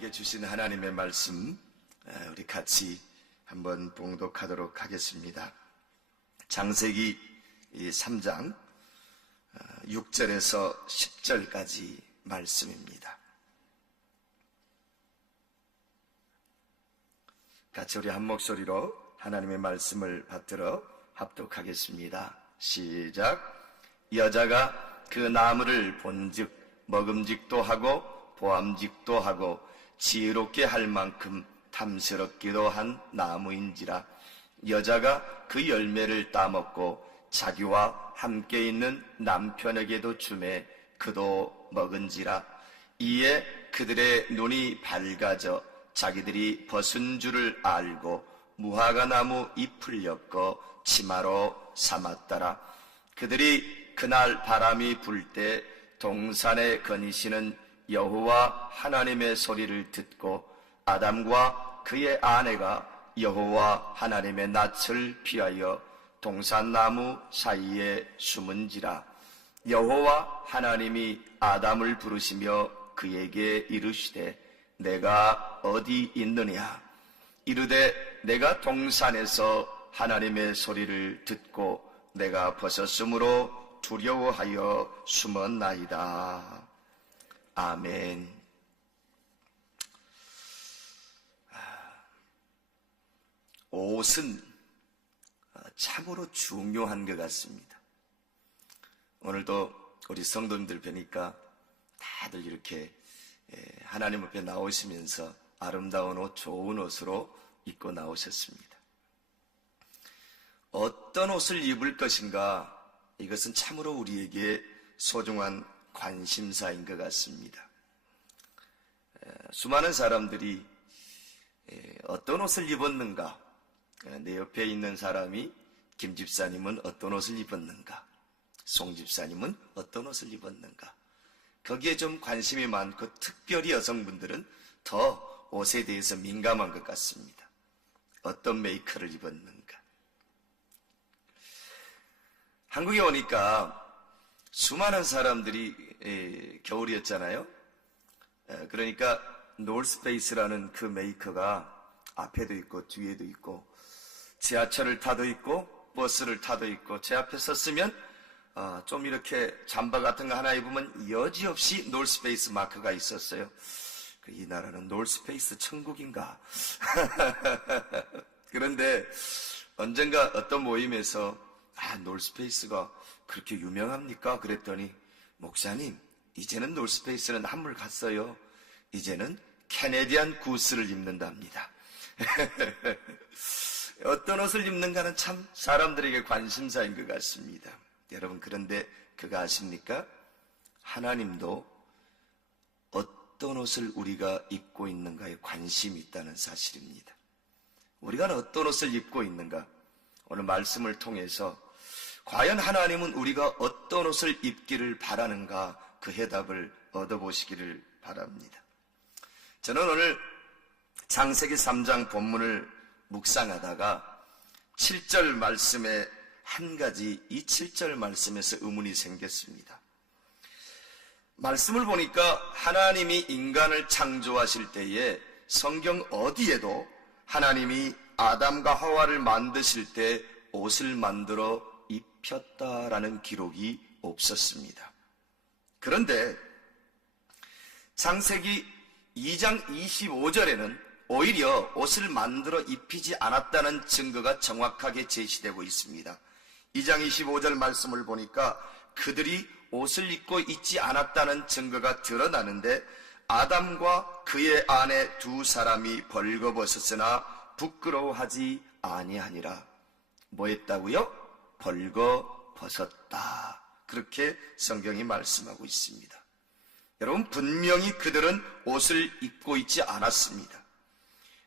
우리에게 주신 하나님의 말씀, 우리 같이 한번 봉독하도록 하겠습니다. 창세기 3장 6절에서 10절까지 말씀입니다. 같이 우리 한 목소리로 하나님의 말씀을 받들어 합독하겠습니다. 시작. 여자가 그 나무를 본즉 먹음직도 하고 보암직도 하고 지혜롭게 할 만큼 탐스럽기도 한 나무인지라. 여자가 그 열매를 따먹고 자기와 함께 있는 남편에게도 주매 그도 먹은지라. 이에 그들의 눈이 밝아져 자기들이 벗은 줄을 알고 무화과 나무 잎을 엮어 치마로 삼았더라. 그들이 그날 바람이 불 때 동산에 거니시는 여호와 하나님의 소리를 듣고 아담과 그의 아내가 여호와 하나님의 낯을 피하여 동산나무 사이에 숨은지라. 여호와 하나님이 아담을 부르시며 그에게 이르시되 내가 어디 있느냐. 이르되 내가 동산에서 하나님의 소리를 듣고 내가 벗었으므로 두려워하여 숨었나이다. 아멘. 옷은 참으로 중요한 것 같습니다. 오늘도 우리 성도님들 뵈니까 다들 이렇게 하나님 앞에 나오시면서 아름다운 옷, 좋은 옷으로 입고 나오셨습니다. 어떤 옷을 입을 것인가, 이것은 참으로 우리에게 소중한 관심사인 것 같습니다. 수많은 사람들이 어떤 옷을 입었는가, 내 옆에 있는 사람이 김 집사님은 어떤 옷을 입었는가, 송 집사님은 어떤 옷을 입었는가, 거기에 좀 관심이 많고 특별히 여성분들은 더 옷에 대해서 민감한 것 같습니다. 어떤 메이커를 입었는가. 한국에 오니까 수많은 사람들이 겨울이었잖아요. 그러니까 노스페이스라는 그 메이커가 앞에도 있고 뒤에도 있고 지하철을 타도 있고 버스를 타도 있고 제 앞에 섰으면 좀 이렇게 잠바 같은 거 하나 입으면 여지없이 노스페이스 마크가 있었어요. 이 나라는 노스페이스 천국인가. 그런데 언젠가 어떤 모임에서 노스페이스가 그렇게 유명합니까? 그랬더니 목사님, 이제는 노스페이스는 한물 갔어요. 이제는 캐네디안 구스를 입는답니다. 어떤 옷을 입는가는 참 사람들에게 관심사인 것 같습니다. 여러분, 그런데 그거 아십니까? 하나님도 어떤 옷을 우리가 입고 있는가에 관심이 있다는 사실입니다. 우리가 어떤 옷을 입고 있는가? 오늘 말씀을 통해서 과연 하나님은 우리가 어떤 옷을 입기를 바라는가, 그 해답을 얻어보시기를 바랍니다. 저는 오늘 창세기 3장 본문을 묵상하다가 7절 말씀에 한 가지, 이 7절 말씀에서 의문이 생겼습니다. 말씀을 보니까 하나님이 인간을 창조하실 때에 성경 어디에도 하나님이 아담과 하와를 만드실 때 옷을 만들어 입혔다라는 기록이 없었습니다. 그런데 창세기 2장 25절에는 오히려 옷을 만들어 입히지 않았다는 증거가 정확하게 제시되고 있습니다. 2장 25절 말씀을 보니까 그들이 옷을 입고 있지 않았다는 증거가 드러나는데 아담과 그의 아내 두 사람이 벌거벗었으나 부끄러워하지 아니하니라. 뭐 했다고요? 벌거벗었다. 그렇게 성경이 말씀하고 있습니다. 여러분, 분명히 그들은 옷을 입고 있지 않았습니다.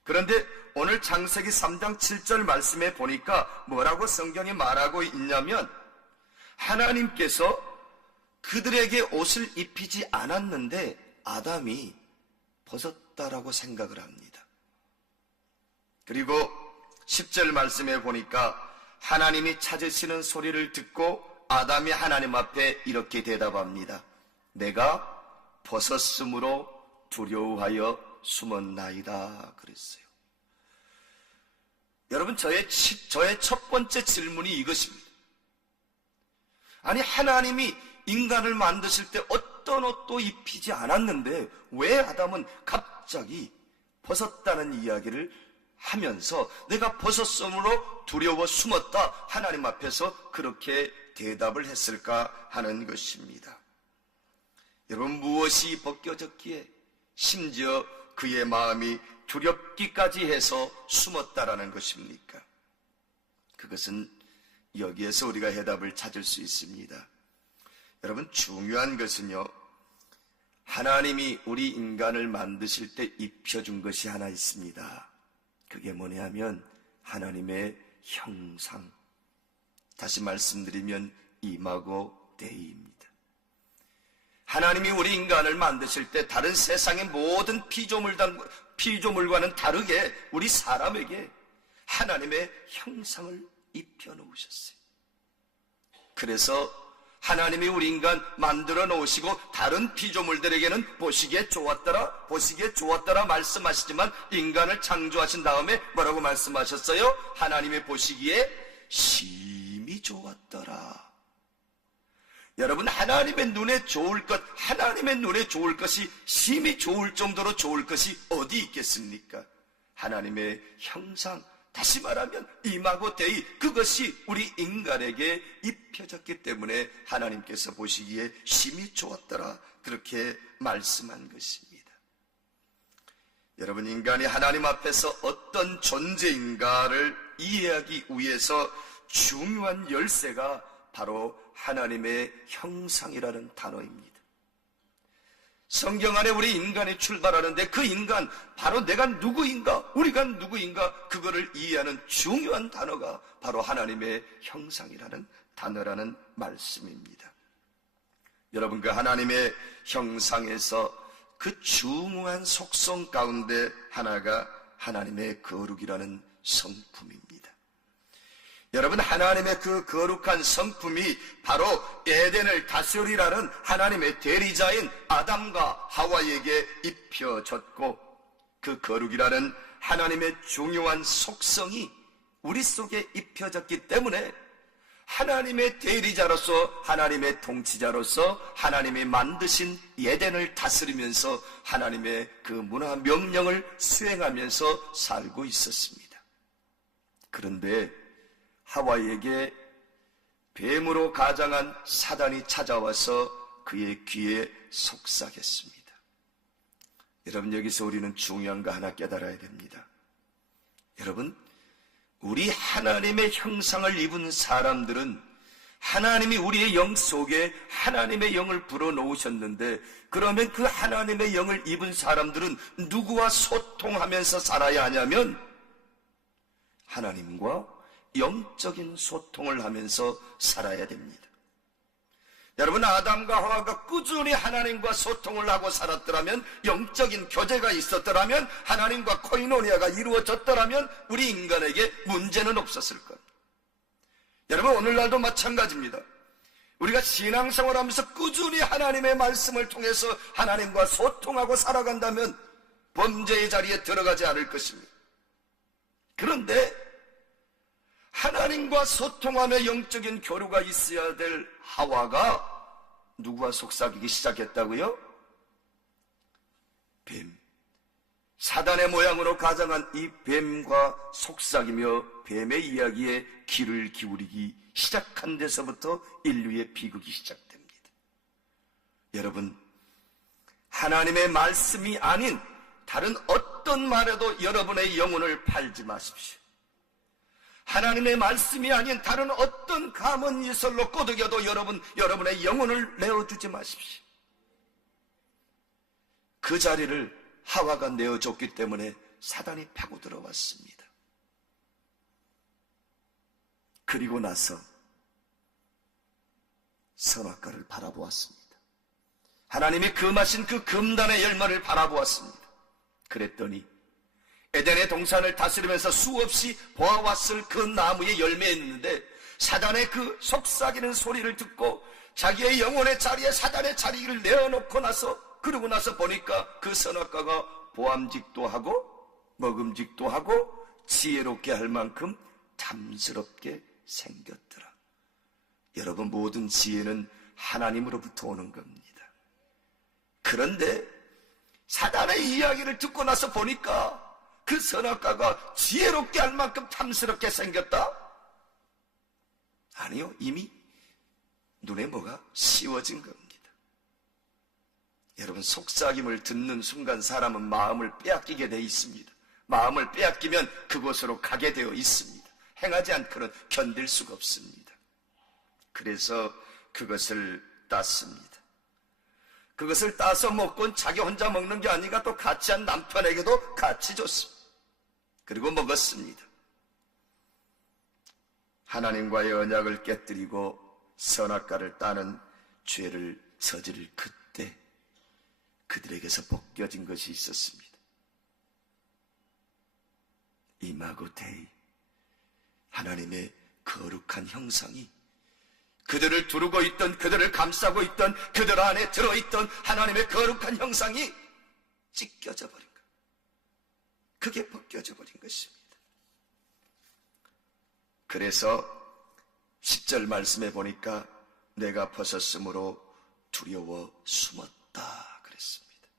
그런데 오늘 창세기 3장 7절 말씀에 보니까 뭐라고 성경이 말하고 있냐면 하나님께서 그들에게 옷을 입히지 않았는데 아담이 벗었다라고 생각을 합니다. 그리고 10절 말씀에 보니까 하나님이 찾으시는 소리를 듣고 아담이 하나님 앞에 이렇게 대답합니다. 내가 벗었으므로 두려워하여 숨었나이다 그랬어요. 여러분, 저의 첫 번째 질문이 이것입니다. 아니, 하나님이 인간을 만드실 때 어떤 옷도 입히지 않았는데 왜 아담은 갑자기 벗었다는 이야기를 하면서 내가 벗었으므로 두려워 숨었다, 하나님 앞에서 그렇게 대답을 했을까 하는 것입니다. 여러분, 무엇이 벗겨졌기에 심지어 그의 마음이 두렵기까지 해서 숨었다라는 것입니까? 그것은 여기에서 우리가 해답을 찾을 수 있습니다. 여러분, 중요한 것은요, 하나님이 우리 인간을 만드실 때 입혀준 것이 하나 있습니다. 그게 뭐냐 하면 하나님의 형상, 다시 말씀드리면 이마고 데이입니다. 하나님이 우리 인간을 만드실 때 다른 세상의 모든 피조물과는 다르게 우리 사람에게 하나님의 형상을 입혀놓으셨어요. 그래서 하나님이 우리 인간 만들어 놓으시고 다른 피조물들에게는 보시기에 좋았더라 말씀하시지만 인간을 창조하신 다음에 뭐라고 말씀하셨어요? 하나님의 보시기에 심히 좋았더라. 여러분, 하나님의 눈에 좋을 것이 심히 좋을 정도로 좋을 것이 어디 있겠습니까? 하나님의 형상, 다시 말하면 이마고 데이, 그것이 우리 인간에게 입혀졌기 때문에 하나님께서 보시기에 심히 좋았더라, 그렇게 말씀한 것입니다. 여러분, 인간이 하나님 앞에서 어떤 존재인가를 이해하기 위해서 중요한 열쇠가 바로 하나님의 형상이라는 단어입니다. 성경 안에 우리 인간이 출발하는데 그 인간, 바로 내가 누구인가, 우리가 누구인가, 그거를 이해하는 중요한 단어가 바로 하나님의 형상이라는 단어라는 말씀입니다. 여러분, 그 하나님의 형상에서 그 중요한 속성 가운데 하나가 하나님의 거룩이라는 성품입니다. 여러분, 하나님의 그 거룩한 성품이 바로 에덴을 다스리라는 하나님의 대리자인 아담과 하와에게 입혀졌고, 그 거룩이라는 하나님의 중요한 속성이 우리 속에 입혀졌기 때문에 하나님의 대리자로서, 하나님의 통치자로서 하나님이 만드신 에덴을 다스리면서 하나님의 그 문화 명령을 수행하면서 살고 있었습니다. 그런데 하와이에게 뱀으로 가장한 사단이 찾아와서 그의 귀에 속삭였습니다. 여러분, 여기서 우리는 중요한 거 하나 깨달아야 됩니다. 여러분, 우리 하나님의 형상을 입은 사람들은 하나님이 우리의 영 속에 하나님의 영을 불어넣으셨는데, 그러면 그 하나님의 영을 입은 사람들은 누구와 소통하면서 살아야 하냐면 하나님과 영적인 소통을 하면서 살아야 됩니다. 여러분, 아담과 하와가 꾸준히 하나님과 소통을 하고 살았더라면, 영적인 교제가 있었더라면, 하나님과 코이노니아가 이루어졌더라면 우리 인간에게 문제는 없었을 겁니다. 여러분, 오늘날도 마찬가지입니다. 우리가 신앙생활하면서 꾸준히 하나님의 말씀을 통해서 하나님과 소통하고 살아간다면 범죄의 자리에 들어가지 않을 것입니다. 그런데 하나님과 소통하며 영적인 교류가 있어야 될 하와가 누구와 속삭이기 시작했다고요? 뱀, 사단의 모양으로 가장한 이 뱀과 속삭이며 뱀의 이야기에 귀를 기울이기 시작한 데서부터 인류의 비극이 시작됩니다. 여러분, 하나님의 말씀이 아닌 다른 어떤 말에도 여러분의 영혼을 팔지 마십시오. 하나님의 말씀이 아닌 다른 어떤 감언 이설로 꼬드겨도 여러분의 영혼을 내어주지 마십시오. 그 자리를 하와가 내어줬기 때문에 사단이 파고 들어왔습니다. 그리고 나서 선악과를 바라보았습니다. 하나님이 금하신 그 금단의 열매를 바라보았습니다. 그랬더니 에덴의 동산을 다스리면서 수없이 보아왔을 그 나무의 열매에 있는데, 사단의 그 속삭이는 소리를 듣고 자기의 영혼의 자리에 사단의 자리를 내어놓고 나서, 그러고 나서 보니까 그 선악과가 보암직도 하고 먹음직도 하고 지혜롭게 할 만큼 탐스럽게 생겼더라. 여러분, 모든 지혜는 하나님으로부터 오는 겁니다. 그런데 사단의 이야기를 듣고 나서 보니까 그 선악과가 지혜롭게 할 만큼 탐스럽게 생겼다? 아니요, 이미 눈에 뭐가 씌워진 겁니다. 여러분, 속삭임을 듣는 순간 사람은 마음을 빼앗기게 되어 있습니다. 마음을 빼앗기면 그곳으로 가게 되어 있습니다. 행하지 않고는 견딜 수가 없습니다. 그래서 그것을 땄습니다. 그것을 따서 먹고 자기 혼자 먹는 게 아니라 또 같이 한 남편에게도 같이 줬습니다. 그리고 먹었습니다. 하나님과의 언약을 깨뜨리고 선악과를 따는 죄를 저지를 그때 그들에게서 벗겨진 것이 있었습니다. 이마고테이, 하나님의 거룩한 형상이 그들을 두르고 있던, 그들을 감싸고 있던, 그들 안에 들어있던 하나님의 거룩한 형상이 찢겨져 버린 것. 그게 벗겨져 버린 것입니다. 그래서 10절 말씀에 보니까 내가 벗었으므로 두려워 숨었다 그랬습니다.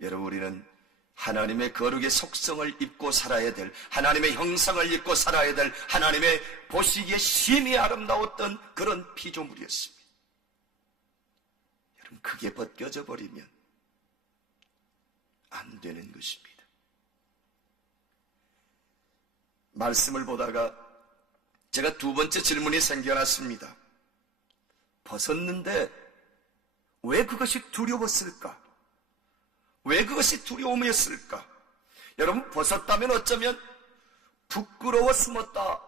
여러분, 우리는 하나님의 거룩의 속성을 입고 살아야 될, 하나님의 형상을 입고 살아야 될, 하나님의 보시기에 심히 아름다웠던 그런 피조물이었습니다. 여러분, 그게 벗겨져 버리면 안 되는 것입니다. 말씀을 보다가 제가 두 번째 질문이 생겨났습니다. 벗었는데 왜 그것이 두려웠을까? 왜 그것이 두려움이었을까? 여러분, 벗었다면 어쩌면 부끄러워 숨었다,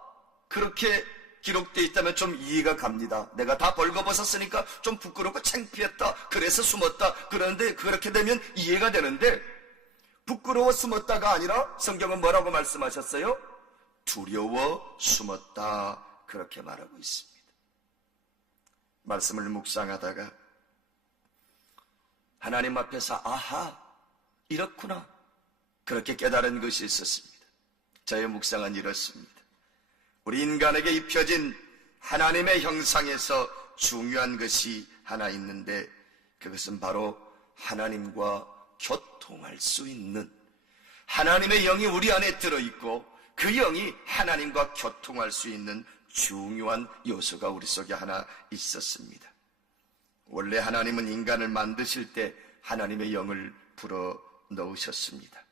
그렇게 기록되어 있다면 좀 이해가 갑니다. 내가 다 벌거벗었으니까 좀 부끄럽고 창피했다, 그래서 숨었다. 그런데 그렇게 되면 이해가 되는데, 부끄러워 숨었다가 아니라 성경은 뭐라고 말씀하셨어요? 두려워 숨었다, 그렇게 말하고 있습니다. 말씀을 묵상하다가 하나님 앞에서 아하, 이렇구나, 그렇게 깨달은 것이 있었습니다. 저의 묵상은 이렇습니다. 우리 인간에게 입혀진 하나님의 형상에서 중요한 것이 하나 있는데, 그것은 바로 하나님과 교통할 수 있는, 하나님의 영이 우리 안에 들어있고 그 영이 하나님과 교통할 수 있는 중요한 요소가 우리 속에 하나 있었습니다. 원래 하나님은 인간을 만드실 때 하나님의 영을 불어 넣으셨습니다.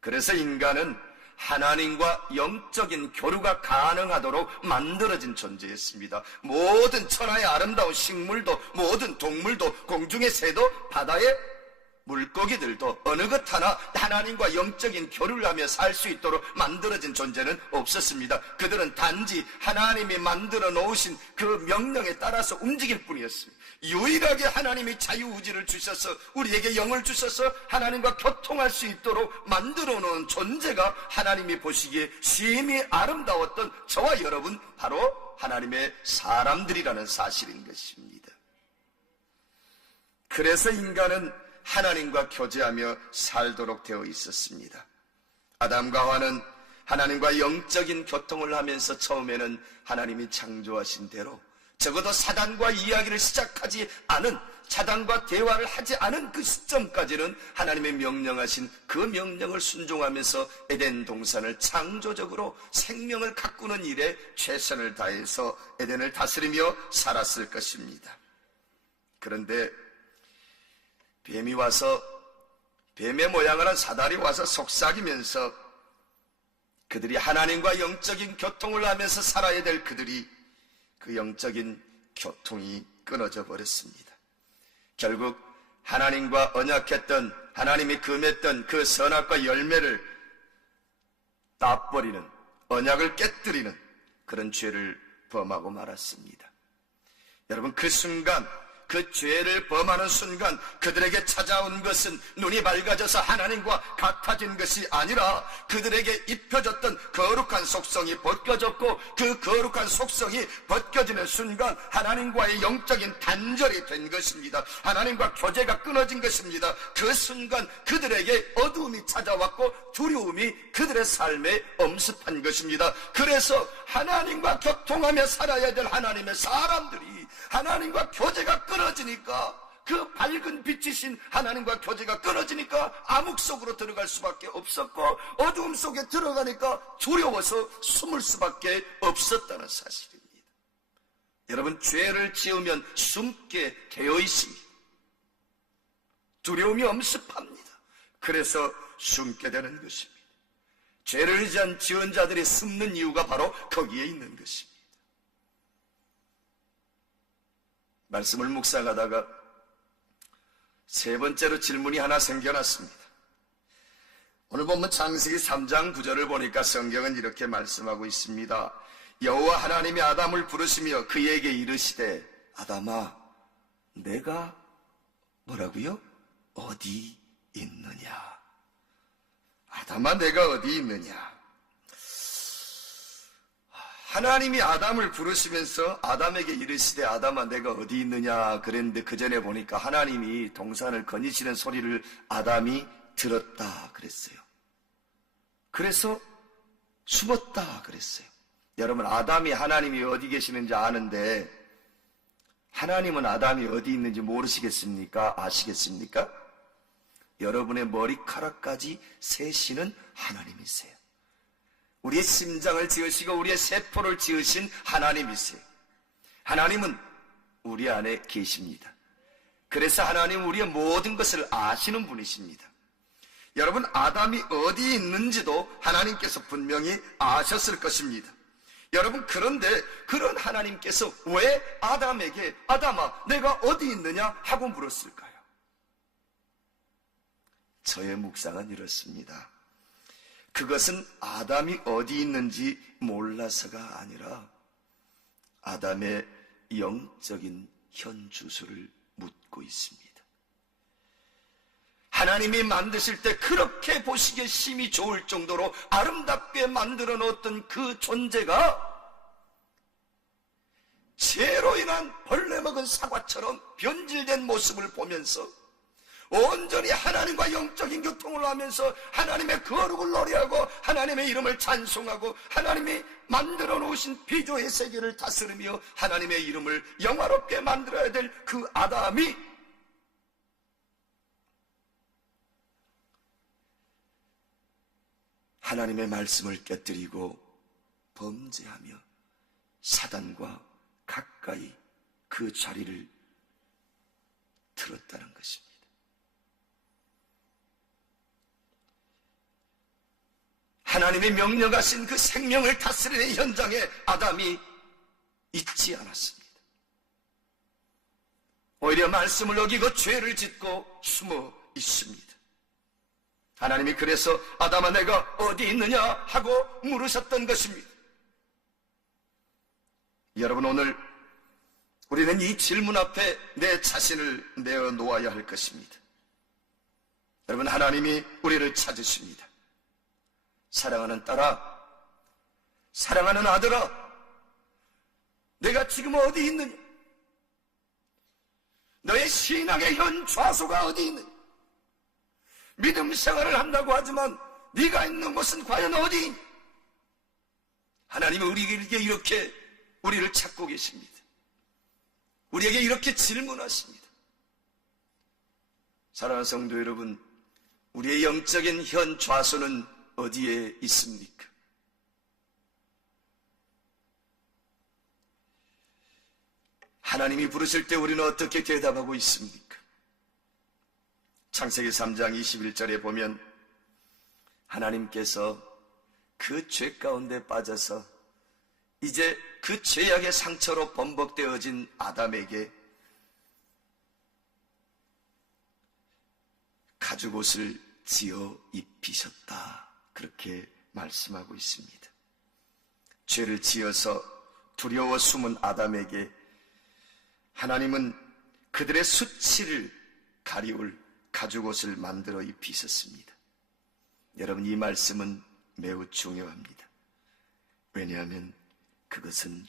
그래서 인간은 하나님과 영적인 교류가 가능하도록 만들어진 존재였습니다. 모든 천하의 아름다운 식물도, 모든 동물도, 공중의 새도, 바다의 물고기들도 어느 것 하나 하나님과 영적인 교류를 하며 살 수 있도록 만들어진 존재는 없었습니다. 그들은 단지 하나님이 만들어 놓으신 그 명령에 따라서 움직일 뿐이었습니다. 유일하게 하나님이 자유의지를 주셔서 우리에게 영을 주셔서 하나님과 교통할 수 있도록 만들어 놓은 존재가 하나님이 보시기에 심히 아름다웠던 저와 여러분, 바로 하나님의 사람들이라는 사실인 것입니다. 그래서 인간은 하나님과 교제하며 살도록 되어 있었습니다. 아담과 하와는 하나님과 영적인 교통을 하면서 처음에는 하나님이 창조하신 대로, 적어도 사단과 이야기를 시작하지 않은, 사단과 대화를 하지 않은 그 시점까지는 하나님의 명령하신 그 명령을 순종하면서 에덴 동산을 창조적으로 생명을 가꾸는 일에 최선을 다해서 에덴을 다스리며 살았을 것입니다. 그런데 뱀이 와서, 뱀의 모양을 한 사단이 와서 속삭이면서 그들이 하나님과 영적인 교통을 하면서 살아야 될 그들이 그 영적인 교통이 끊어져 버렸습니다. 결국 하나님과 언약했던, 하나님이 금했던 그 선악과 열매를 따버리는, 언약을 깨뜨리는 그런 죄를 범하고 말았습니다. 여러분, 그 순간 그 죄를 범하는 순간 그들에게 찾아온 것은 눈이 밝아져서 하나님과 같아진 것이 아니라 그들에게 입혀졌던 거룩한 속성이 벗겨졌고, 그 거룩한 속성이 벗겨지는 순간 하나님과의 영적인 단절이 된 것입니다. 하나님과 교제가 끊어진 것입니다. 그 순간 그들에게 어두움이 찾아왔고 두려움이 그들의 삶에 엄습한 것입니다. 그래서 하나님과 교통하며 살아야 될 하나님의 사람들이 하나님과 교제가 끊어지니까, 그 밝은 빛이신 하나님과 교제가 끊어지니까 암흑 속으로 들어갈 수밖에 없었고, 어두움 속에 들어가니까 두려워서 숨을 수밖에 없었다는 사실입니다. 여러분, 죄를 지으면 숨게 되어 있습니다. 두려움이 엄습합니다. 그래서 숨게 되는 것입니다. 죄를 지은 자들이 숨는 이유가 바로 거기에 있는 것입니다. 말씀을 묵상하다가 세 번째로 질문이 하나 생겨났습니다. 오늘 보면 창세기 3장 9절을 보니까 성경은 이렇게 말씀하고 있습니다. 여호와 하나님이 아담을 부르시며 그에게 이르시되, 아담아, 내가 뭐라고요? 어디 있느냐? 아담아, 내가 어디 있느냐? 하나님이 아담을 부르시면서 아담에게 이르시되, 아담아, 내가 어디 있느냐 그랬는데, 그 전에 보니까 하나님이 동산을 거니시는 소리를 아담이 들었다 그랬어요. 그래서 숨었다 그랬어요. 여러분, 아담이 하나님이 어디 계시는지 아는데 하나님은 아담이 어디 있는지 모르시겠습니까? 아시겠습니까? 여러분의 머리카락까지 세시는 하나님이세요. 우리의 심장을 지으시고 우리의 세포를 지으신 하나님이세요. 하나님은 우리 안에 계십니다. 그래서 하나님은 우리의 모든 것을 아시는 분이십니다. 여러분, 아담이 어디 있는지도 하나님께서 분명히 아셨을 것입니다. 여러분, 그런데 그런 하나님께서 왜 아담에게, 아담아, 내가 어디 있느냐 하고 물었을까요? 저의 묵상은 이렇습니다. 그것은 아담이 어디 있는지 몰라서가 아니라 아담의 영적인 현주소를 묻고 있습니다. 하나님이 만드실 때 그렇게 보시기에 심히 좋을 정도로 아름답게 만들어 놓았던 그 존재가 죄로 인한 벌레 먹은 사과처럼 변질된 모습을 보면서 온전히 하나님과 영적인 교통을 하면서 하나님의 거룩을 노래하고 하나님의 이름을 찬송하고 하나님이 만들어 놓으신 피조의 세계를 다스리며 하나님의 이름을 영화롭게 만들어야 될 그 아담이 하나님의 말씀을 깨뜨리고 범죄하며 사단과 가까이 그 자리를 들었다는 것입니다. 하나님이 명령하신 그 생명을 다스리는 현장에 아담이 있지 않았습니다. 오히려 말씀을 어기고 죄를 짓고 숨어 있습니다. 하나님이 그래서 아담아, 내가 어디 있느냐 하고 물으셨던 것입니다. 여러분, 오늘 우리는 이 질문 앞에 내 자신을 내어놓아야 할 것입니다. 여러분, 하나님이 우리를 찾으십니다. 사랑하는 딸아, 사랑하는 아들아, 내가 지금 어디 있느냐? 너의 신앙의 현 좌소가 어디 있느냐? 믿음 생활을 한다고 하지만 네가 있는 곳은 과연 어디 있느냐? 하나님은 우리에게 이렇게 우리를 찾고 계십니다. 우리에게 이렇게 질문하십니다. 사랑하는 성도 여러분, 우리의 영적인 현 좌소는 어디에 있습니까? 하나님이 부르실 때 우리는 어떻게 대답하고 있습니까? 창세기 3장 21절에 보면 하나님께서 그 죄 가운데 빠져서 이제 그 죄악의 상처로 범벅되어진 아담에게 가죽옷을 지어 입히셨다, 그렇게 말씀하고 있습니다. 죄를 지어서 두려워 숨은 아담에게 하나님은 그들의 수치를 가리울 가죽옷을 만들어 입히셨습니다. 여러분, 이 말씀은 매우 중요합니다. 왜냐하면 그것은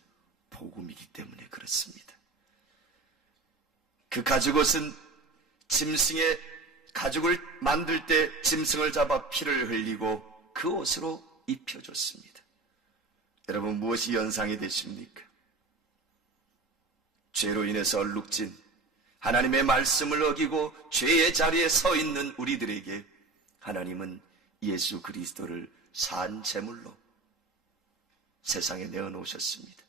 복음이기 때문에 그렇습니다. 그 가죽옷은 짐승의 가죽을 만들 때 짐승을 잡아 피를 흘리고 그 옷으로 입혀줬습니다. 여러분, 무엇이 연상이 되십니까? 죄로 인해서 얼룩진 하나님의 말씀을 어기고 죄의 자리에 서 있는 우리들에게 하나님은 예수 그리스도를 산 제물로 세상에 내어놓으셨습니다.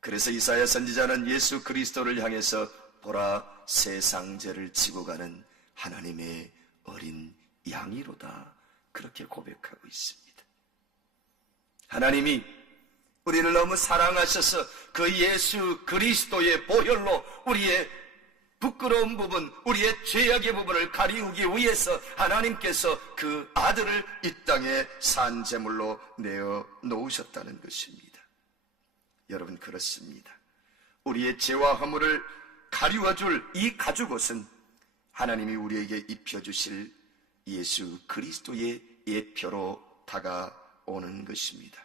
그래서 이사야 선지자는 예수 그리스도를 향해서 보라, 세상 죄를 지고 가는 하나님의 어린 양이로다, 그렇게 고백하고 있습니다. 하나님이 우리를 너무 사랑하셔서 그 예수 그리스도의 보혈로 우리의 부끄러운 부분, 우리의 죄악의 부분을 가리우기 위해서 하나님께서 그 아들을 이 땅에 산 제물로 내어 놓으셨다는 것입니다. 여러분, 그렇습니다. 우리의 죄와 허물을 가리워줄 이 가죽옷은 하나님이 우리에게 입혀주실 예수 그리스도의 예표로 다가오는 것입니다.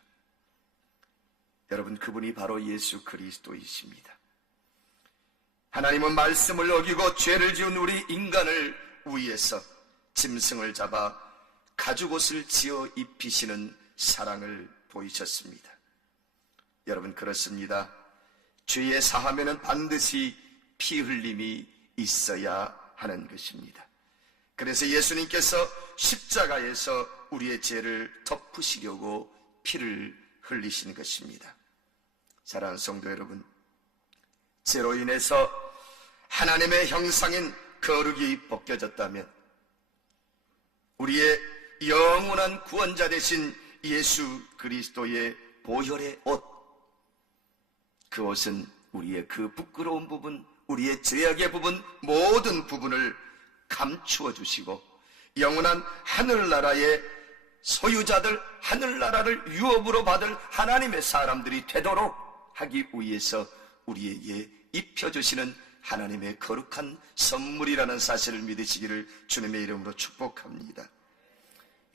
여러분, 그분이 바로 예수 그리스도이십니다. 하나님은 말씀을 어기고 죄를 지은 우리 인간을 위해서 짐승을 잡아 가죽옷을 지어 입히시는 사랑을 보이셨습니다. 여러분, 그렇습니다. 죄의 사함에는 반드시 피 흘림이 있어야 하는 것입니다. 그래서 예수님께서 십자가에서 우리의 죄를 덮으시려고 피를 흘리신 것입니다. 사랑하는 성도 여러분, 죄로 인해서 하나님의 형상인 거룩이 벗겨졌다면 우리의 영원한 구원자 되신 예수 그리스도의 보혈의 옷, 그 옷은 우리의 그 부끄러운 부분, 우리의 죄악의 부분, 모든 부분을 감추어 주시고 영원한 하늘나라의 소유자들, 하늘나라를 유업으로 받을 하나님의 사람들이 되도록 하기 위해서 우리에게 입혀주시는 하나님의 거룩한 선물이라는 사실을 믿으시기를 주님의 이름으로 축복합니다.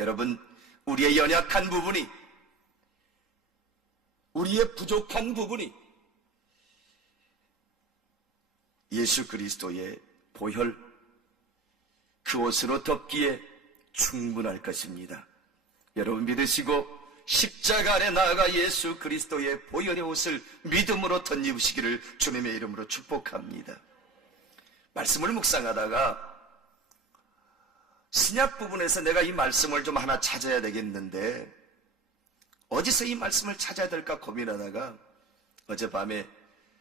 여러분, 우리의 연약한 부분이, 우리의 부족한 부분이 예수 그리스도의 보혈, 그 옷으로 덮기에 충분할 것입니다. 여러분, 믿으시고 십자가 아래 나아가 예수 그리스도의 보혈의 옷을 믿음으로 덧입으시기를 주님의 이름으로 축복합니다. 말씀을 묵상하다가 신약 부분에서 내가 이 말씀을 좀 하나 찾아야 되겠는데 어디서 이 말씀을 찾아야 될까 고민하다가 어젯밤에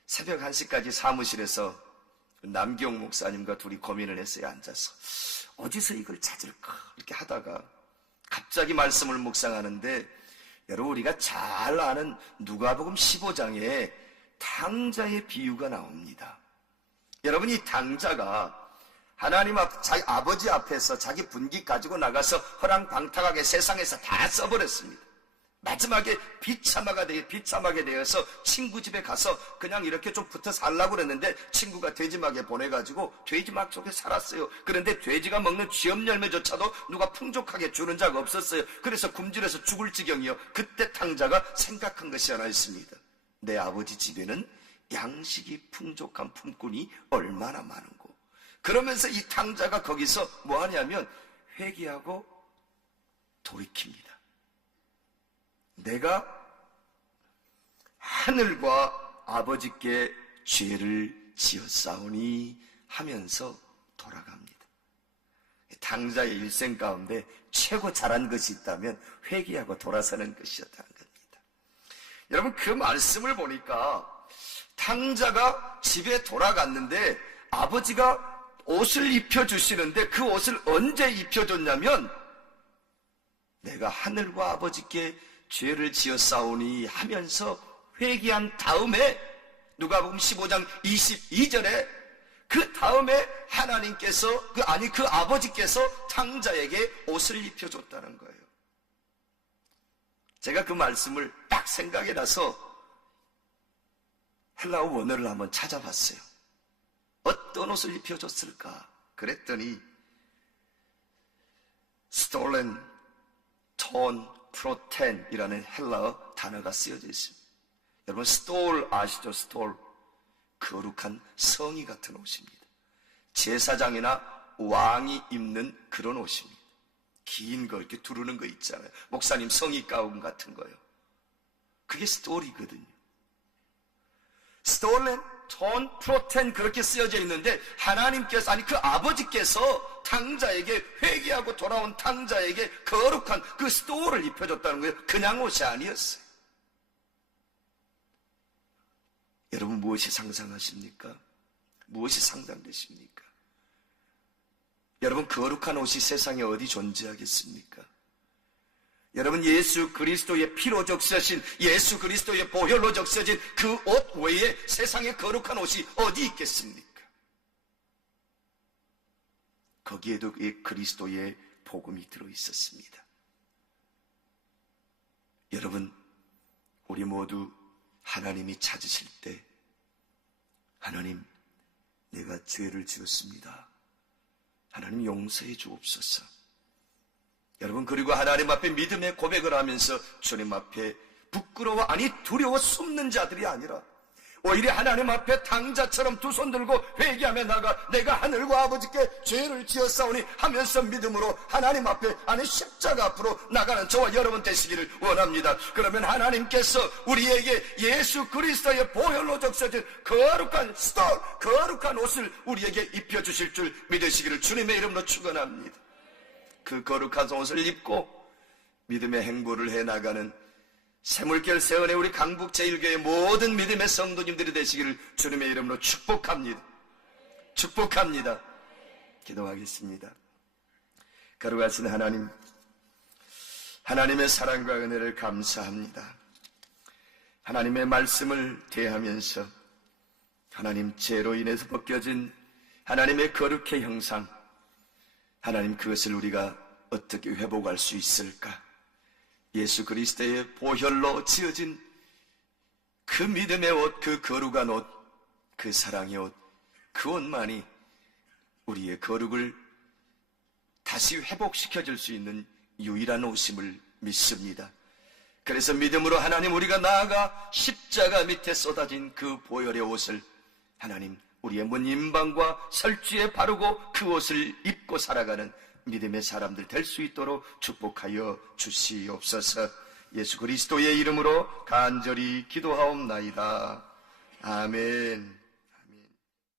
새벽 1시까지 사무실에서 남기용 목사님과 둘이 고민을 했어요. 앉아서 어디서 이걸 찾을까 이렇게 하다가 갑자기 말씀을 묵상하는데, 여러분, 우리가 잘 아는 누가복음 15장에 탕자의 비유가 나옵니다. 여러분, 이 탕자가 하나님 앞, 자기 아버지 앞에서 자기 분깃 가지고 나가서 허랑방탕하게 세상에서 다 써버렸습니다. 마지막에 비참하게 되어서 친구 집에 가서 그냥 이렇게 좀 붙어 살라고 그랬는데 친구가 돼지막에 보내가지고 돼지막 속에 살았어요. 그런데 돼지가 먹는 쥐엄 열매조차도 누가 풍족하게 주는 자가 없었어요. 그래서 굶주려서 죽을 지경이요. 그때 탕자가 생각한 것이 하나 있습니다. 내 아버지 집에는 양식이 풍족한 품꾼이 얼마나 많은고. 그러면서 이 탕자가 거기서 뭐 하냐면 회개하고 돌이킵니다. 내가 하늘과 아버지께 죄를 지었사오니 하면서 돌아갑니다. 탕자의 일생 가운데 최고 잘한 것이 있다면 회개하고 돌아서는 것이었다는 겁니다. 여러분, 그 말씀을 보니까 탕자가 집에 돌아갔는데 아버지가 옷을 입혀주시는데 그 옷을 언제 입혀줬냐면 내가 하늘과 아버지께 죄를 지었사오니 하면서 회개한 다음에 누가복음 15장 22절에 그 다음에 하나님께서 그 아버지께서 탕자에게 옷을 입혀줬다는 거예요. 제가 그 말씀을 딱 생각이 나서 헬라어 원어를 한번 찾아봤어요. 어떤 옷을 입혀줬을까? 그랬더니 stolen, torn, proten이라는 헬라어 단어가 쓰여져 있습니다. 여러분 stole 아시죠? stole. 거룩한 성의 같은 옷입니다. 제사장이나 왕이 입는 그런 옷입니다. 긴 거 이렇게 두르는 거 있잖아요. 목사님 성의 가운 같은 거요. 그게 스토리거든요. stolen, torn, proten 그렇게 쓰여져 있는데 하나님께서 아니 그 아버지께서 탕자에게 회개하고 돌아온 탕자에게 거룩한 그 스토어를 입혀줬다는 거예요. 그냥 옷이 아니었어요. 여러분 무엇이 상상하십니까? 무엇이 상상되십니까? 여러분 거룩한 옷이 세상에 어디 존재하겠습니까? 여러분 예수 그리스도의 피로 적셔진 예수 그리스도의 보혈로 적셔진 그 옷 외에 세상에 거룩한 옷이 어디 있겠습니까? 거기에도 그리스도의 복음이 들어있었습니다. 여러분 우리 모두 하나님이 찾으실 때 하나님 내가 죄를 지었습니다. 하나님 용서해 주옵소서. 여러분 그리고 하나님 앞에 믿음의 고백을 하면서 주님 앞에 부끄러워 아니 두려워 숨는 자들이 아니라 오히려 하나님 앞에 탕자처럼 두 손 들고 회개하며 나가 내가 하늘과 아버지께 죄를 지었사오니 하면서 믿음으로 하나님 앞에 아니 십자가 앞으로 나가는 저와 여러분 되시기를 원합니다. 그러면 하나님께서 우리에게 예수 그리스도의 보혈로 적셔진 거룩한 거룩한 옷을 우리에게 입혀주실 줄 믿으시기를 주님의 이름으로 축원합니다. 그 거룩한 옷을 입고 믿음의 행보를 해나가는 새물결 새언의 우리 강북 제1교회 모든 믿음의 성도님들이 되시기를 주님의 이름으로 축복합니다. 축복합니다. 기도하겠습니다. 거룩하신 하나님, 하나님의 사랑과 은혜를 감사합니다. 하나님의 말씀을 대하면서 하나님 죄로 인해서 벗겨진 하나님의 거룩의 형상, 하나님 그것을 우리가 어떻게 회복할 수 있을까? 예수 그리스도의 보혈로 지어진 그 믿음의 옷, 그 거룩한 옷, 그 사랑의 옷, 그 옷만이 우리의 거룩을 다시 회복시켜줄 수 있는 유일한 옷임을 믿습니다. 그래서 믿음으로 하나님 우리가 나아가 십자가 밑에 쏟아진 그 보혈의 옷을 하나님 우리의 문인방과 설주에 바르고 그 옷을 입고 살아가는 믿음의 사람들 될 수 있도록 축복하여 주시옵소서. 예수 그리스도의 이름으로 간절히 기도하옵나이다. 아멘.